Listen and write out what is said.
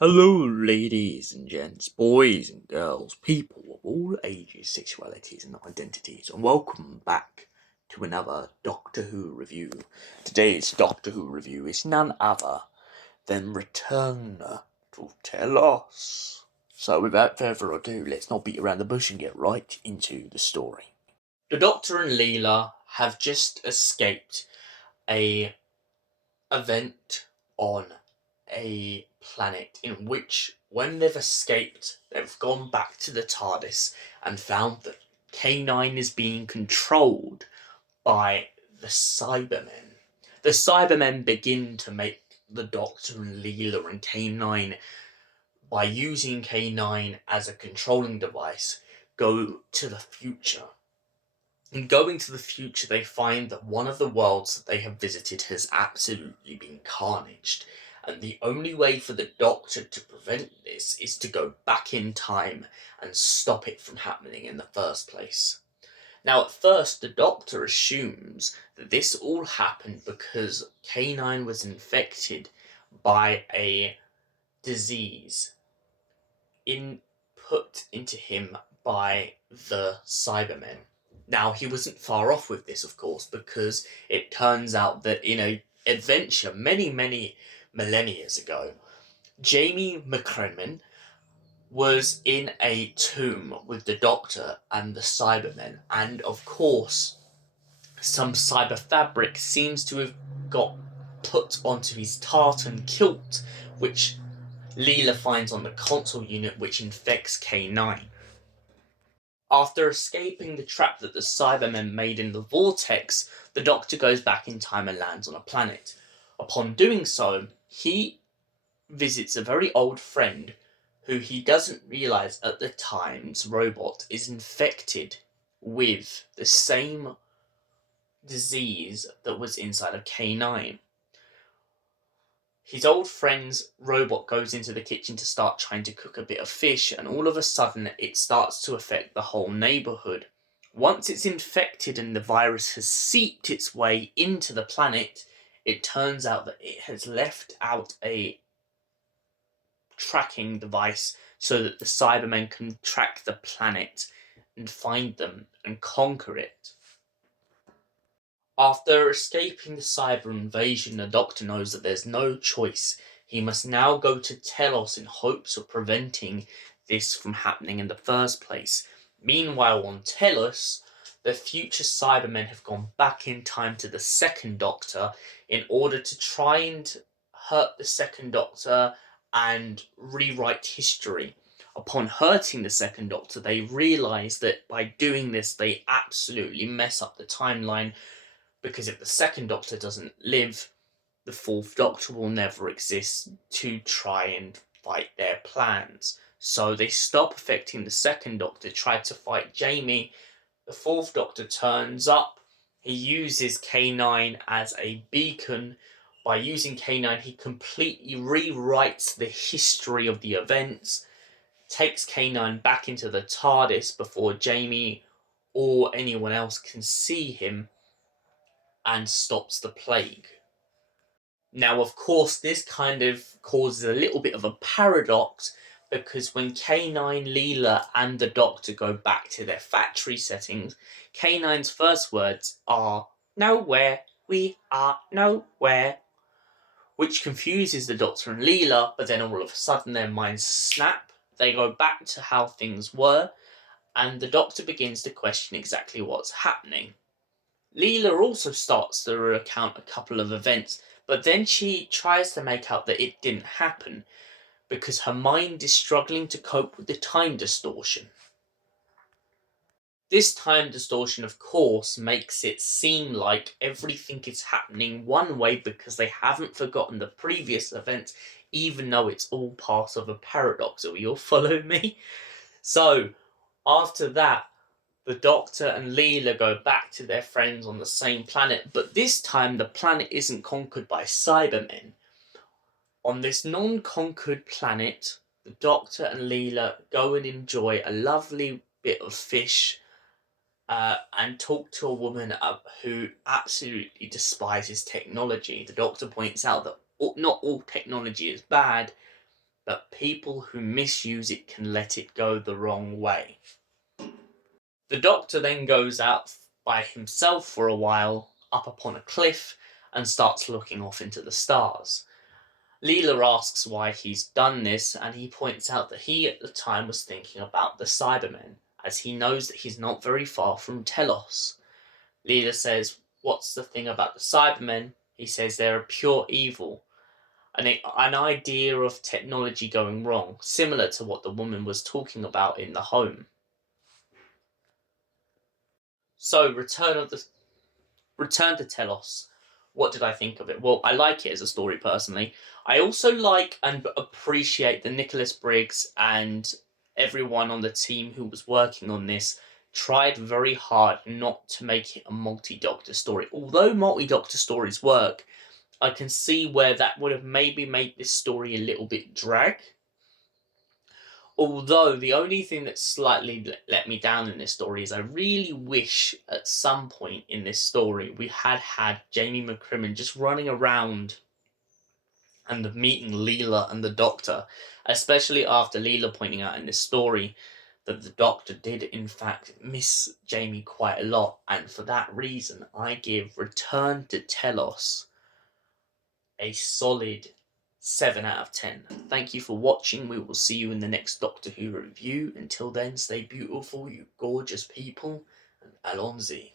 Hello, ladies and gents, boys and girls, people of all ages, sexualities, and identities, and welcome back to another Doctor Who review. Today's Doctor Who review is none other than Return to Telos. So, without further ado, let's not beat around the bush and get right into the story. The Doctor and Leela have just escaped a event on a planet in which, when they've escaped, they've gone back to the TARDIS and found that K9 is being controlled by the Cybermen. The Cybermen begin to make the Doctor and Leela and K9, by using K9 as a controlling device, go to the future. In going to the future, they find that one of the worlds that they have visited has absolutely been carnaged, and the only way for the Doctor to prevent this is to go back in time and stop it from happening in the first place. Now, at first, the Doctor assumes that this all happened because K9 was infected by a disease input into him by the Cybermen. Now, he wasn't far off with this, of course, because it turns out that in a adventure many millennia ago, Jamie McCrimmon was in a tomb with the Doctor and the Cybermen, and of course, some cyber fabric seems to have got put onto his tartan kilt, which Leela finds on the console unit, which infects K9. After escaping the trap that the Cybermen made in the vortex, the Doctor goes back in time and lands on a planet. Upon doing so, he visits a very old friend who he doesn't realise at the time's robot is infected with the same disease that was inside of K9. His old friend's robot goes into the kitchen to start trying to cook a bit of fish, and all of a sudden it starts to affect the whole neighbourhood. Once it's infected and the virus has seeped its way into the planet, it turns out that it has left out a tracking device so that the Cybermen can track the planet and find them and conquer it. After escaping the cyber invasion, the Doctor knows that there's no choice. He must now go to Telos in hopes of preventing this from happening in the first place. Meanwhile, on Telos, the future Cybermen have gone back in time to the Second Doctor in order to try and hurt the Second Doctor and rewrite history. Upon hurting the Second Doctor, they realise that by doing this, they absolutely mess up the timeline, because if the Second Doctor doesn't live, the Fourth Doctor will never exist to try and fight their plans. So they stop affecting the Second Doctor, try to fight Jamie. The Fourth Doctor turns up. He uses K9 as a beacon. By using K9, he completely rewrites the history of the events, takes K9 back into the TARDIS before Jamie or anyone else can see him, and stops the plague. Now, of course, this kind of causes a little bit of a paradox, because when K9, Leela, and the Doctor go back to their factory settings, K9's first words are, "Nowhere, we are nowhere," which confuses the Doctor and Leela, but then all of a sudden their minds snap, they go back to how things were, and the Doctor begins to question exactly what's happening. Leela also starts to recount a couple of events, but then she tries to make out that it didn't happen because her mind is struggling to cope with the time distortion. This time distortion, of course, makes it seem like everything is happening one way because they haven't forgotten the previous events, even though it's all part of a paradox. Are you all follow me? So, after that, the Doctor and Leela go back to their friends on the same planet, but this time the planet isn't conquered by Cybermen. On this non-conquered planet, the Doctor and Leela go and enjoy a lovely bit of fish, and talk to a woman who absolutely despises technology. The Doctor points out that not all technology is bad, but people who misuse it can let it go the wrong way. The Doctor then goes out by himself for a while, up upon a cliff, and starts looking off into the stars. Leela asks why he's done this, and he points out that he at the time was thinking about the Cybermen, as he knows that he's not very far from Telos. Leela says, "What's the thing about the Cybermen?" He says they're a pure evil, an idea of technology going wrong, similar to what the woman was talking about in the home. So, Return to Telos. What did I think of it? Well, I like it as a story personally. I also like and appreciate that Nicholas Briggs and everyone on the team who was working on this tried very hard not to make it a multi-Doctor story. Although multi-Doctor stories work, I can see where that would have maybe made this story a little bit drag. Although the only thing that slightly let me down in this story is I really wish at some point in this story we had Jamie McCrimmon just running around and meeting Leela and the Doctor, especially after Leela pointing out in this story that the Doctor did in fact miss Jamie quite a lot, and for that reason I give Return to Telos a solid 7 out of 10. Thank you for watching. We will see you in the next Doctor Who review. Until then, stay beautiful, you gorgeous people, and Allons-y.